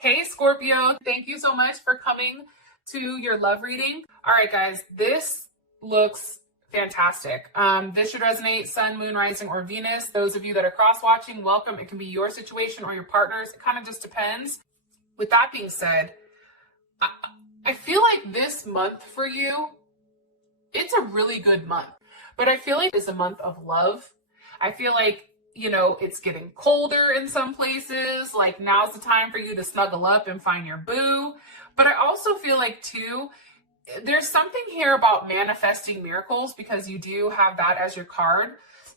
Hey Scorpio, thank you so much for coming to your love reading. All right, guys, this looks fantastic. This should resonate Sun, Moon, Rising, or Venus. Those of you that are cross-watching, welcome. It can be your situation or your partner's. It kind of just depends. With that being said, I feel like this month for you, it's a really good month. But I feel like it's a month of love. I feel like it's getting colder in some places. Like now's the time for you to snuggle up and find your boo. But I also feel like too, there's something here about manifesting miracles because you do have that as your card.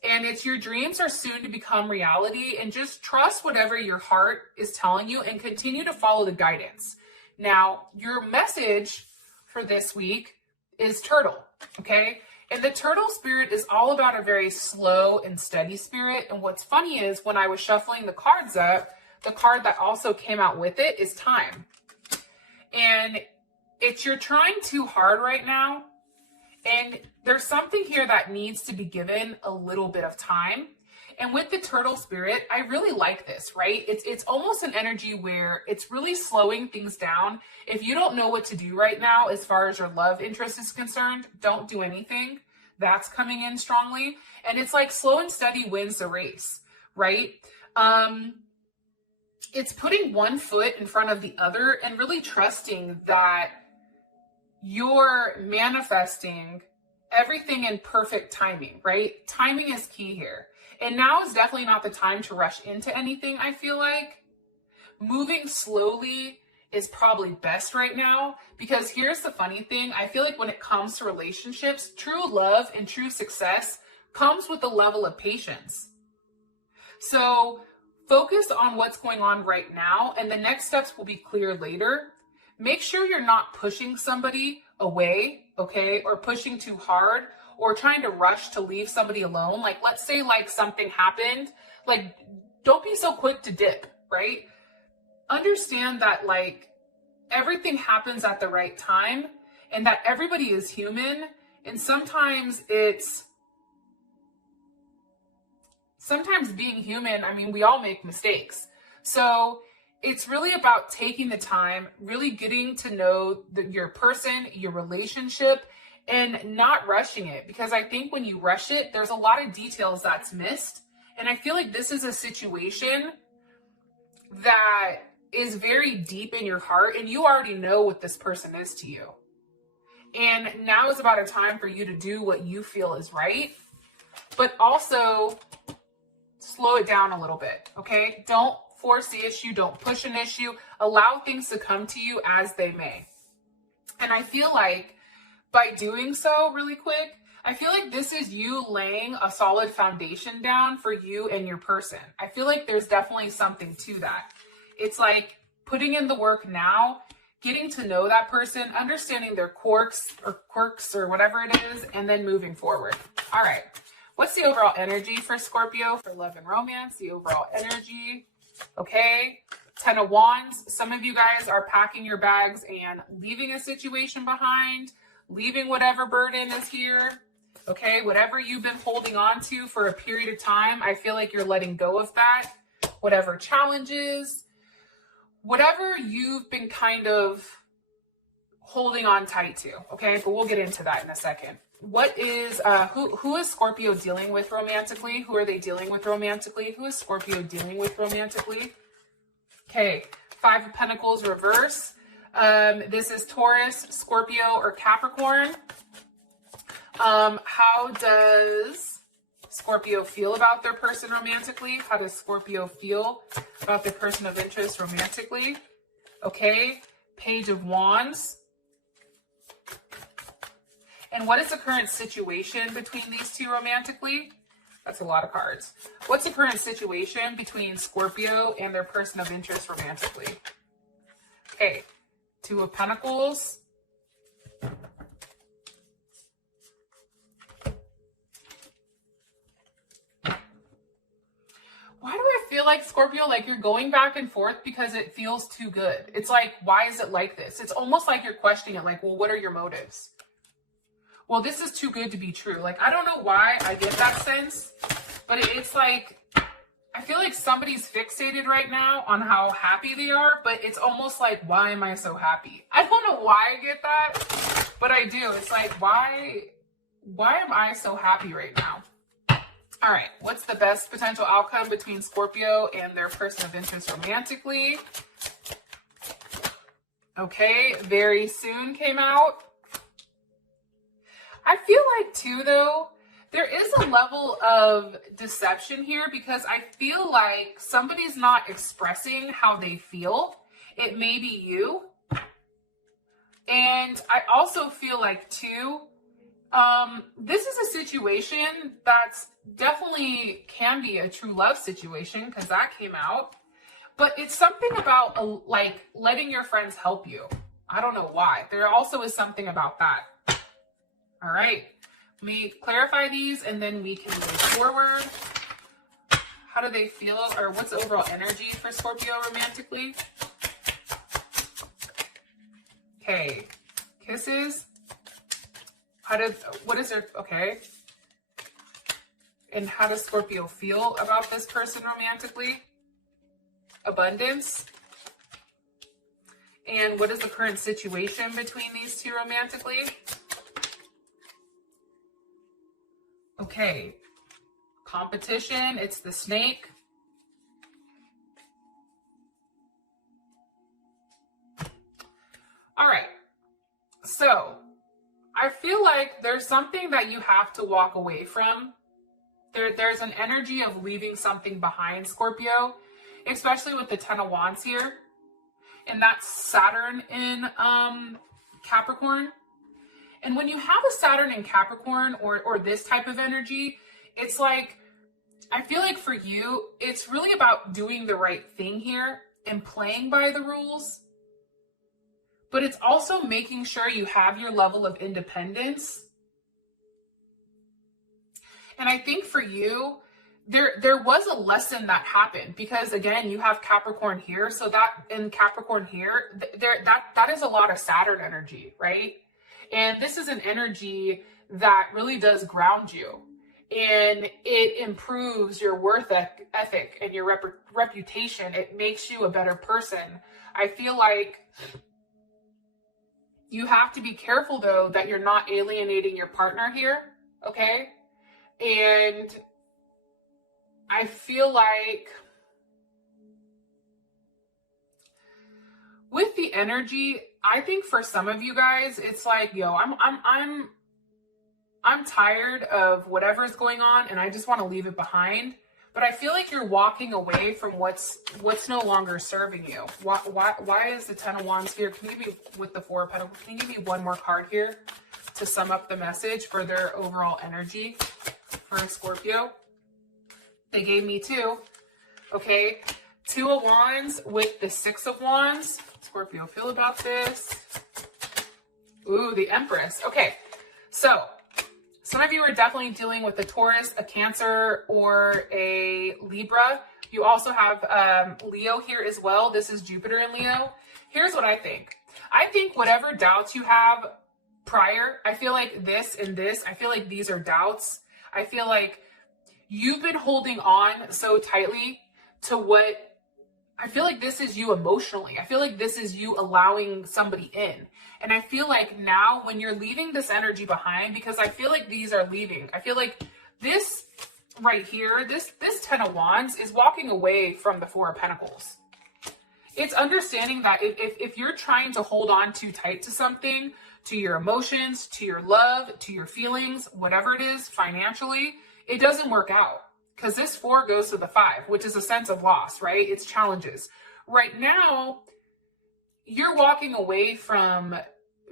And it's your dreams are soon to become reality, and just trust whatever your heart is telling you and continue to follow the guidance. Now, your message for this week is turtle, okay? And the turtle spirit is all about a very slow and steady spirit. And what's funny is when I was shuffling the cards up, the card that also came out with it is time. And you're trying too hard right now. And there's something here that needs to be given a little bit of time. And with the turtle spirit, I really like this, right? It's almost an energy where it's really slowing things down. If you don't know what to do right now, as far as your love interest is concerned, don't do anything. That's coming in strongly. And it's like slow and steady wins the race, right? It's putting one foot in front of the other and really trusting that you're manifesting everything in perfect timing, right? Timing is key here. And now is definitely not the time to rush into anything, I feel like. Moving slowly is probably best right now, because here's the funny thing. I feel like when it comes to relationships, true love and true success comes with a level of patience. So focus on what's going on right now, and the next steps will be clear later. Make sure you're not pushing somebody away, okay, or pushing too hard, or trying to rush to leave somebody alone. Like, let's say like something happened, like don't be so quick to dip, right? Understand that like everything happens at the right time and that everybody is human. And sometimes being human, I mean, we all make mistakes. So it's really about taking the time, really getting to know your person, your relationship, and not rushing it. Because I think when you rush it, there's a lot of details that's missed. And I feel like this is a situation that is very deep in your heart, and you already know what this person is to you. And now is about a time for you to do what you feel is right, but also slow it down a little bit, okay? Don't force the issue. Don't push an issue. Allow things to come to you as they may. And I feel like by doing so really quick, I feel like this is you laying a solid foundation down for you and your person. I feel like there's definitely something to that. It's like putting in the work now, getting to know that person, understanding their quirks or whatever it is, and then moving forward. All right. What's the overall energy for Scorpio for love and romance? The overall energy. Okay. 10 of Wands. Some of you guys are packing your bags and leaving a situation behind, leaving whatever burden is here. Okay. Whatever you've been holding on to for a period of time, I feel like you're letting go of that. Whatever challenges, whatever you've been kind of holding on tight to. Okay. But we'll get into that in a second. What is, who is Scorpio dealing with romantically? Who are they dealing with romantically? Who is Scorpio dealing with romantically? Okay. 5 of Pentacles reverse. This is Taurus, Scorpio, or Capricorn. How does Scorpio feel about their person romantically? How does Scorpio feel about their person of interest romantically? Okay. Page of Wands. And what is the current situation between these two romantically? That's a lot of cards. What's the current situation between Scorpio and their person of interest romantically? Okay. 2 of Pentacles. Why do I feel like, Scorpio, like you're going back and forth because it feels too good? It's like, why is it like this? It's almost like you're questioning it. Like, well, what are your motives? Well, this is too good to be true. Like, I don't know why I get that sense, but it's like I feel like somebody's fixated right now on how happy they are, but it's almost like, why am I so happy? I don't know why I get that, but I do. It's like, why am I so happy right now? All right, what's the best potential outcome between Scorpio and their person of interest romantically? Okay, very soon came out. I feel like too, though, there is a level of deception here because I feel like somebody's not expressing how they feel. It may be you. And I also feel like too, this is a situation that's definitely can be a true love situation because that came out. But it's something about like letting your friends help you. I don't know why. There also is something about that. All right. Let me clarify these and then we can move forward. How do they feel, or what's the overall energy for Scorpio romantically? Okay, kisses. What is their, okay. And how does Scorpio feel about this person romantically? Abundance. And what is the current situation between these two romantically? Okay, competition, it's the snake. All right, so I feel like there's something that you have to walk away from. There's an energy of leaving something behind, Scorpio, especially with the Ten of Wands here. And that's Saturn in Capricorn. And when you have a Saturn in Capricorn or this type of energy, it's like, I feel like for you, it's really about doing the right thing here and playing by the rules. But it's also making sure you have your level of independence. And I think for you, there was a lesson that happened because again, you have Capricorn here. So that in Capricorn here, that is a lot of Saturn energy, right? And this is an energy that really does ground you and it improves your worth ethic and your reputation. It makes you a better person. I feel like you have to be careful though that you're not alienating your partner here, okay? And I feel like with the energy, I think for some of you guys, it's like, yo, I'm tired of whatever's going on and I just want to leave it behind. But I feel like you're walking away from what's no longer serving you. Why is the Ten of Wands here? Can you give me, with the Four of Pentacles, can you give me one more card here to sum up the message for their overall energy for Scorpio? They gave me two. Okay. Two of Wands with the Six of Wands. Scorpio, feel about this. Ooh, the Empress. Okay. So some of you are definitely dealing with a Taurus, a Cancer, or a Libra. You also have Leo here as well. This is Jupiter in Leo. Here's what I think. I think whatever doubts you have prior, I feel like this and this, I feel like these are doubts. I feel like you've been holding on so tightly to what, I feel like this is you emotionally. I feel like this is you allowing somebody in. And I feel like now when you're leaving this energy behind, because I feel like these are leaving, I feel like this right here, this Ten of Wands is walking away from the Four of Pentacles. It's understanding that if you're trying to hold on too tight to something, to your emotions, to your love, to your feelings, whatever it is financially, it doesn't work out. Because this four goes to the five, which is a sense of loss, right? It's challenges. Right now, you're walking away from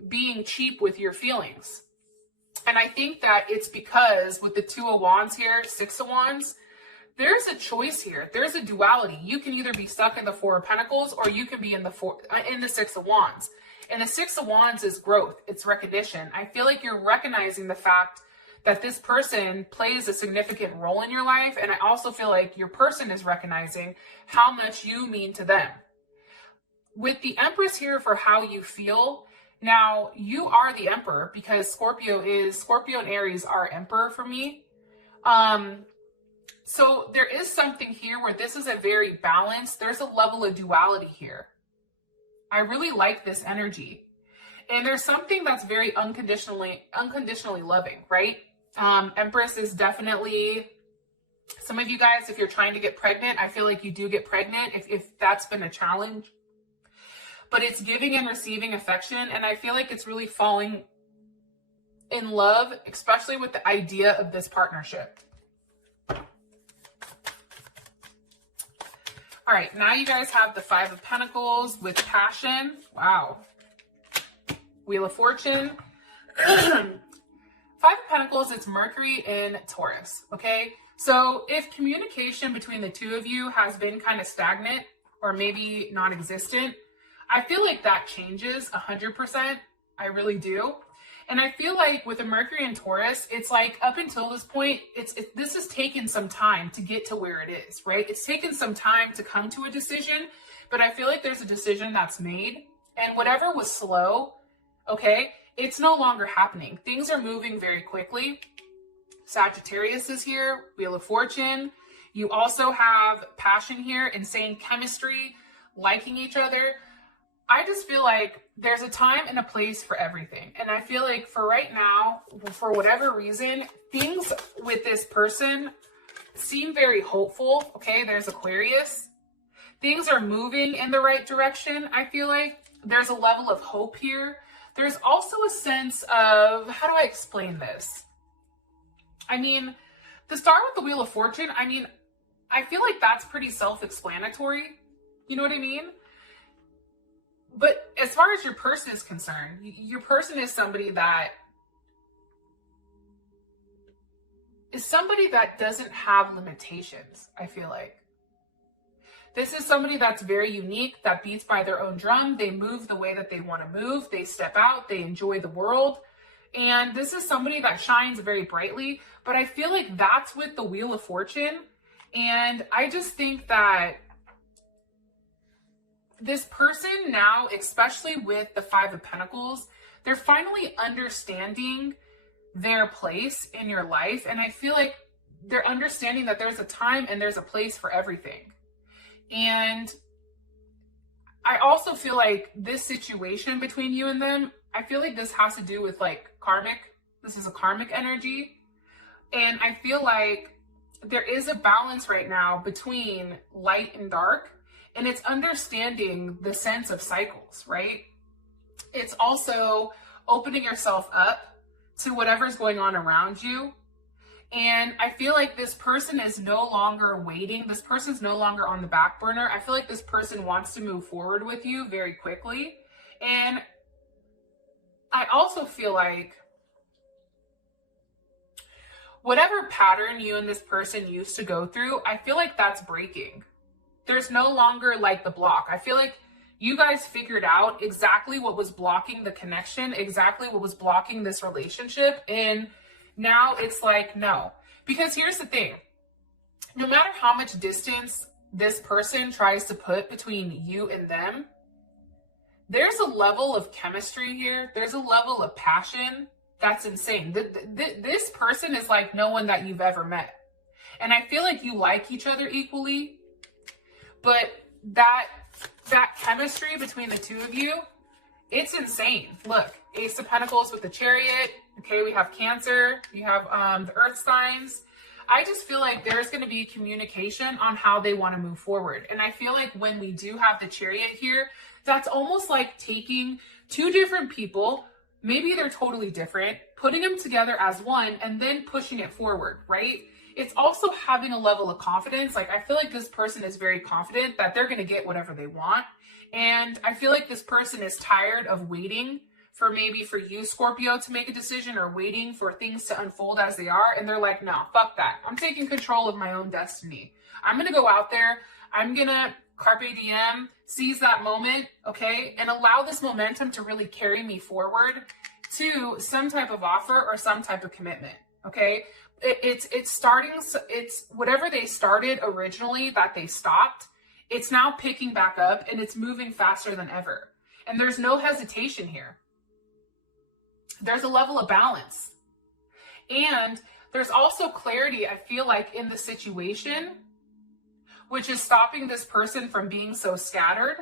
being cheap with your feelings. And I think that it's because with the Two of Wands here, Six of Wands, there's a choice here. There's a duality. You can either be stuck in the Four of Pentacles or you can be in the Six of Wands. And the Six of Wands is growth. It's recognition. I feel like you're recognizing the fact that this person plays a significant role in your life. And I also feel like your person is recognizing how much you mean to them. With the Empress here for how you feel, now you are the Emperor because Scorpio and Aries are Emperor for me. So there is something here where this is a very balanced, there's a level of duality here. I really like this energy. And there's something that's very unconditionally loving, right? Empress is definitely, some of you guys, if you're trying to get pregnant, I feel like you do get pregnant if that's been a challenge. But it's giving and receiving affection. And I feel like it's really falling in love, especially with the idea of this partnership. All right, now you guys have the Five of Pentacles with passion. Wow. Wheel of Fortune. Five of Pentacles, it's Mercury in Taurus, okay? So if communication between the two of you has been kind of stagnant or maybe non-existent, I feel like that changes 100%. I really do. And I feel like with a Mercury in Taurus, it's like up until this point, this has taken some time to get to where it is, right? It's taken some time to come to a decision, but I feel like there's a decision that's made, and whatever was slow, okay, it's no longer happening. Things are moving very quickly. Sagittarius is here, Wheel of Fortune. You also have passion here, insane chemistry, liking each other. I just feel like there's a time and a place for everything. And I feel like for right now, for whatever reason, things with this person seem very hopeful. Okay, there's Aquarius. Things are moving in the right direction. I feel like there's a level of hope here. There's also a sense of, how do I explain this? I mean, to start with the Wheel of Fortune, I mean, I feel like that's pretty self-explanatory. You know what I mean? But as far as your person is concerned, your person is somebody that doesn't have limitations, I feel like. This is somebody that's very unique, that beats by their own drum. They move the way that they want to move. They step out. They enjoy the world. And this is somebody that shines very brightly. But I feel like that's with the Wheel of Fortune. And I just think that this person now, especially with the Five of Pentacles, they're finally understanding their place in your life. And I feel like they're understanding that there's a time and there's a place for everything. And I also feel like this situation between you and them, I feel like this has to do with like karmic. This is a karmic energy. And I feel like there is a balance right now between light and dark. And it's understanding the sense of cycles, right? It's also opening yourself up to whatever's going on around you. And I feel like this person is no longer waiting. This person's no longer on the back burner. I feel like this person wants to move forward with you very quickly. And I also feel like whatever pattern you and this person used to go through, I feel like that's breaking. There's no longer like the block. I feel like you guys figured out exactly what was blocking the connection, exactly what was blocking this relationship. And now it's like, no. Because here's the thing. No matter how much distance this person tries to put between you and them, there's a level of chemistry here. There's a level of passion that's insane. This person is like no one that you've ever met. And I feel like you like each other equally. But that chemistry between the two of you, it's insane. Look, Ace of Pentacles with the Chariot. Okay, we have Cancer. You have the Earth signs. I just feel like there's going to be communication on how they want to move forward. And I feel like when we do have the Chariot here, that's almost like taking two different people, maybe they're totally different, putting them together as one, and then pushing it forward, right? It's also having a level of confidence. Like, I feel like this person is very confident that they're going to get whatever they want. And I feel like this person is tired of waiting for you, Scorpio, to make a decision, or waiting for things to unfold as they are. And they're like, no, fuck that. I'm taking control of my own destiny. I'm going to go out there. I'm going to carpe diem, seize that moment, okay? And allow this momentum to really carry me forward to some type of offer or some type of commitment, okay? It's whatever they started originally that they stopped, it's now picking back up and it's moving faster than ever. And there's no hesitation here. There's a level of balance. And There's also clarity, I feel like, in the situation, which is stopping this person from being so scattered.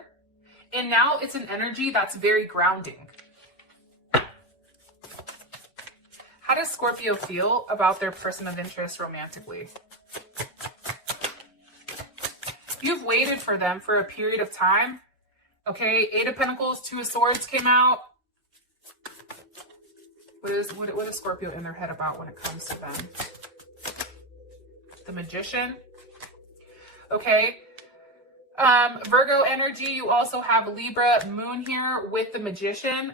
And now it's an energy that's very grounding. How does Scorpio feel about their person of interest romantically? You've waited for them for a period of time. Okay, Eight of Pentacles, Two of Swords came out. What is Scorpio in their head about when it comes to them? The Magician. Okay. Virgo energy, you also have Libra moon here with the Magician.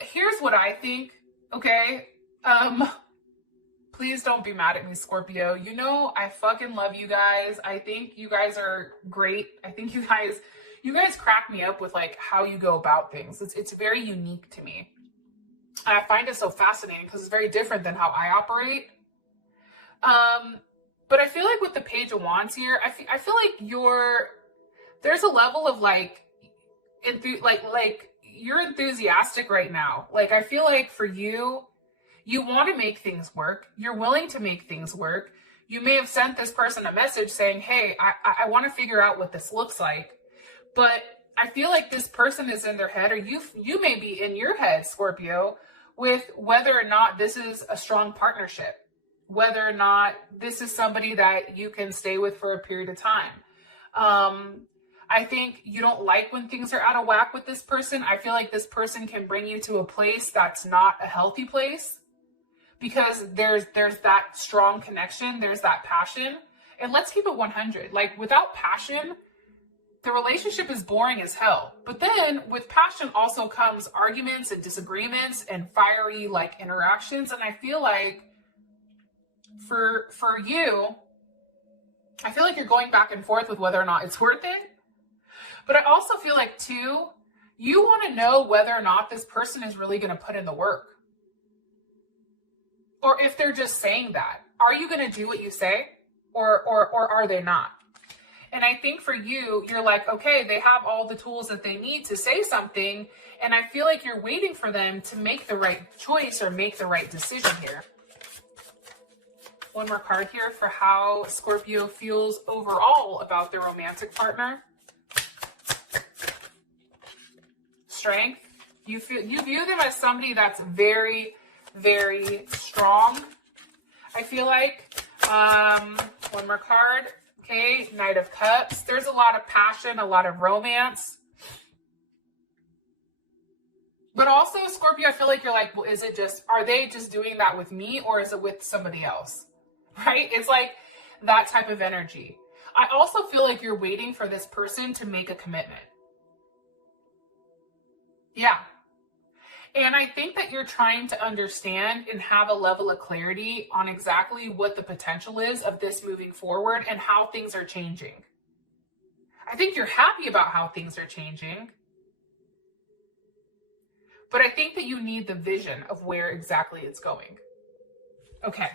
Here's what I think, okay? Please don't be mad at me, Scorpio. You know, I fucking love you guys. I think you guys are great. I think you guys crack me up with like how you go about things. It's very unique to me. And I find it so fascinating because it's very different than how I operate. But I feel like with the Page of Wands here, I feel like there's a level of like you're enthusiastic right now. Like, I feel like for you, you want to make things work. You're willing to make things work. You may have sent this person a message saying, hey, I want to figure out what this looks like. But I feel like this person is in their head, or you may be in your head, Scorpio, with whether or not this is a strong partnership, whether or not this is somebody that you can stay with for a period of time. I think you don't like when things are out of whack with this person. I feel like this person can bring you to a place that's not a healthy place, because there's that strong connection, there's that passion. And let's keep it 100. Like, without passion, the relationship is boring as hell. But then with passion also comes arguments and disagreements and fiery like interactions. And I feel like for you, I feel like you're going back and forth with whether or not it's worth it. But I also feel like too, you want to know whether or not this person is really going to put in the work. Or if they're just saying that. Are you going to do what you say? Or are they not? And I think for you, you're like, okay, they have all the tools that they need to say something. And I feel like you're waiting for them to make the right choice or make the right decision here. One more card here for how Scorpio feels overall about their romantic partner. Strength. You view them as somebody that's very, very strong. I feel like. One more card. Okay, Knight of Cups. There's a lot of passion, a lot of romance. But also, Scorpio, I feel like you're like, well, are they just doing that with me, or is it with somebody else? Right? It's like that type of energy. I also feel like you're waiting for this person to make a commitment. Yeah. And I think that you're trying to understand and have a level of clarity on exactly what the potential is of this moving forward and how things are changing. I think you're happy about how things are changing. But I think that you need the vision of where exactly it's going. Okay.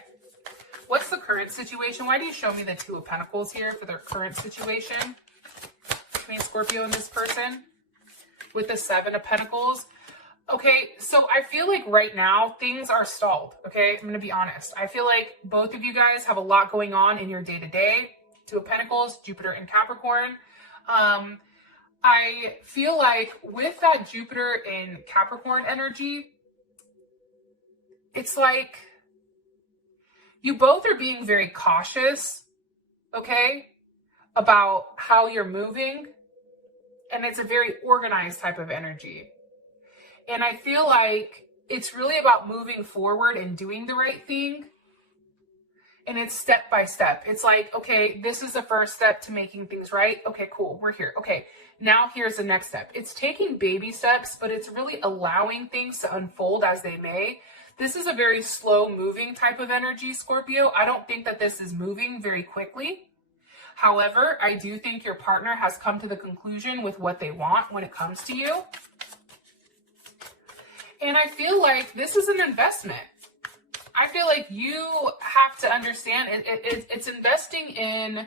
What's the current situation? Why do you show me the Two of Pentacles here for their current situation between Scorpio and this person? With the Seven of Pentacles. Okay, so I feel like right now things are stalled, okay? I'm going to be honest. I feel like both of you guys have a lot going on in your day-to-day. Two of Pentacles, Jupiter and Capricorn. I feel like with that Jupiter and Capricorn energy, it's like you both are being very cautious, okay, about how you're moving. And it's a very organized type of energy. And I feel like it's really about moving forward and doing the right thing. And it's step by step. It's like, okay, this is the first step to making things right. Okay, cool. We're here. Okay, now here's the next step. It's taking baby steps, but it's really allowing things to unfold as they may. This is a very slow moving type of energy, Scorpio. I don't think that this is moving very quickly. However, I do think your partner has come to the conclusion with what they want when it comes to you. And I feel like this is an investment. I feel like you have to understand it's investing in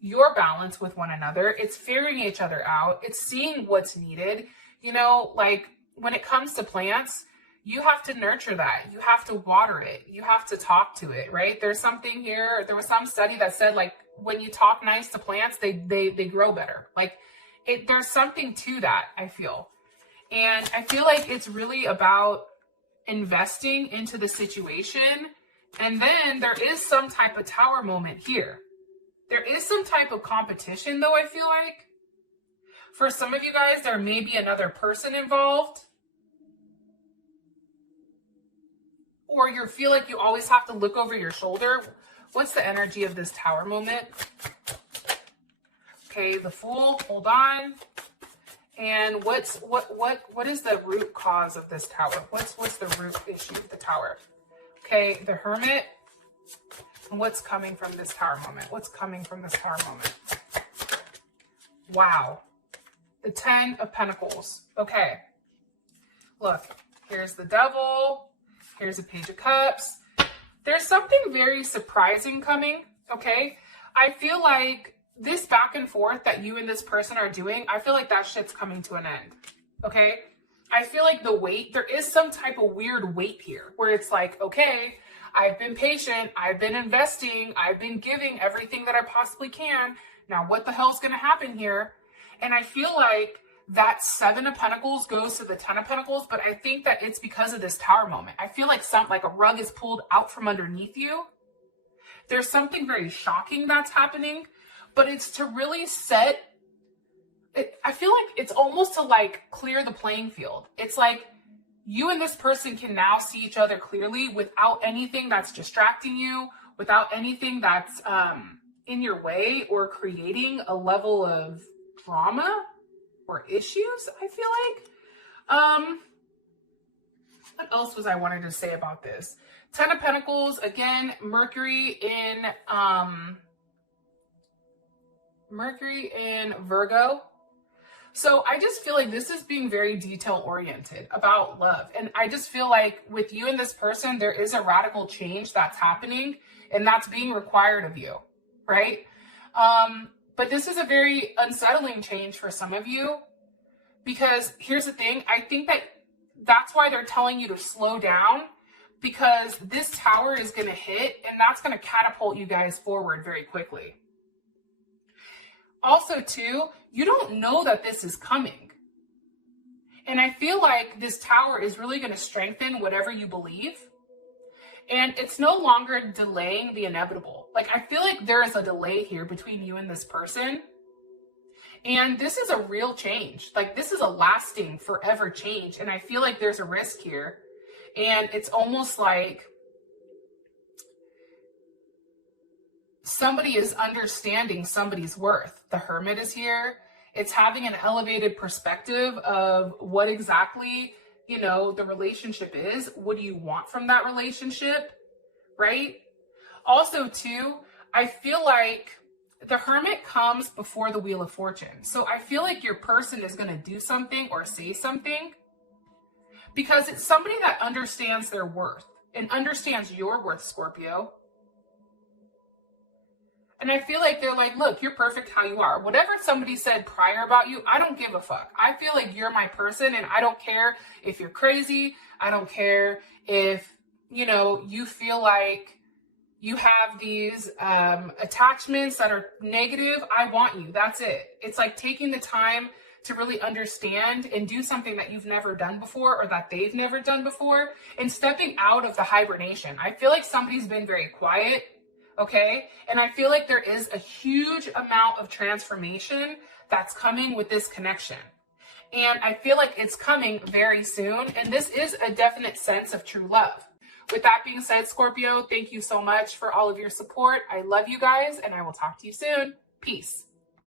your balance with one another. It's figuring each other out. It's seeing what's needed. You know, like when it comes to plants, you have to nurture that. You have to water it. You have to talk to it, right? There's something here. There was some study that said, like, when you talk nice to plants, they grow better. Like, there's something to that, I feel. And I feel like it's really about investing into the situation. And then there is some type of tower moment here. There is some type of competition, though, I feel like. For some of you guys, there may be another person involved. Or you feel like you always have to look over your shoulder. What's the energy of this tower moment? Okay, the Fool, hold on. And what is the root cause of this tower? What's the root issue of the tower? Okay, the Hermit. And what's coming from this tower moment? What's coming from this tower moment? Wow. The 10 of Pentacles. Okay. Look, here's the Devil. Here's a Page of Cups. There's something very surprising coming, okay? I feel like this back and forth that you and this person are doing, I feel like that shit's coming to an end, okay? I feel like the weight, there is some type of weird weight here where it's like, okay, I've been patient, I've been investing, I've been giving everything that I possibly can. Now, what the hell's going to happen here? And I feel like that 7 of Pentacles goes to the 10 of Pentacles, but I think that it's because of this tower moment. I feel like a rug is pulled out from underneath you. There's something very shocking that's happening, but it's to really set it. I feel like it's almost to like clear the playing field. It's like you and this person can now see each other clearly without anything that's distracting you, without anything that's in your way or creating a level of drama or issues, I feel like. What else was I wanting to say about this? 10 of Pentacles, again, Mercury in Virgo. So I just feel like this is being very detail oriented about love. And I just feel like with you and this person, there is a radical change that's happening and that's being required of you, right? But this is a very unsettling change for some of you, because here's the thing. I think that that's why they're telling you to slow down, because this tower is going to hit and that's going to catapult you guys forward very quickly. Also, too, you don't know that this is coming. And I feel like this tower is really going to strengthen whatever you believe. And it's no longer delaying the inevitable. Like, I feel like there is a delay here between you and this person. And this is a real change. Like, this is a lasting, forever change. And I feel like there's a risk here. And it's almost like somebody is understanding somebody's worth. The Hermit is here. It's having an elevated perspective of what exactly, you know, the relationship is. What do you want from that relationship, right? Also, too, I feel like the Hermit comes before the Wheel of Fortune. So I feel like your person is going to do something or say something because it's somebody that understands their worth and understands your worth, Scorpio. And I feel like they're like, look, you're perfect how you are. Whatever somebody said prior about you, I don't give a fuck. I feel like you're my person, and I don't care if you're crazy. I don't care if, you know, you feel like you have these attachments that are negative. I want you. That's it. It's like taking the time to really understand and do something that you've never done before or that they've never done before, and stepping out of the hibernation. I feel like somebody's been very quiet. Okay. And I feel like there is a huge amount of transformation that's coming with this connection. And I feel like it's coming very soon. And this is a definite sense of true love. With that being said, Scorpio, thank you so much for all of your support. I love you guys, and I will talk to you soon. Peace.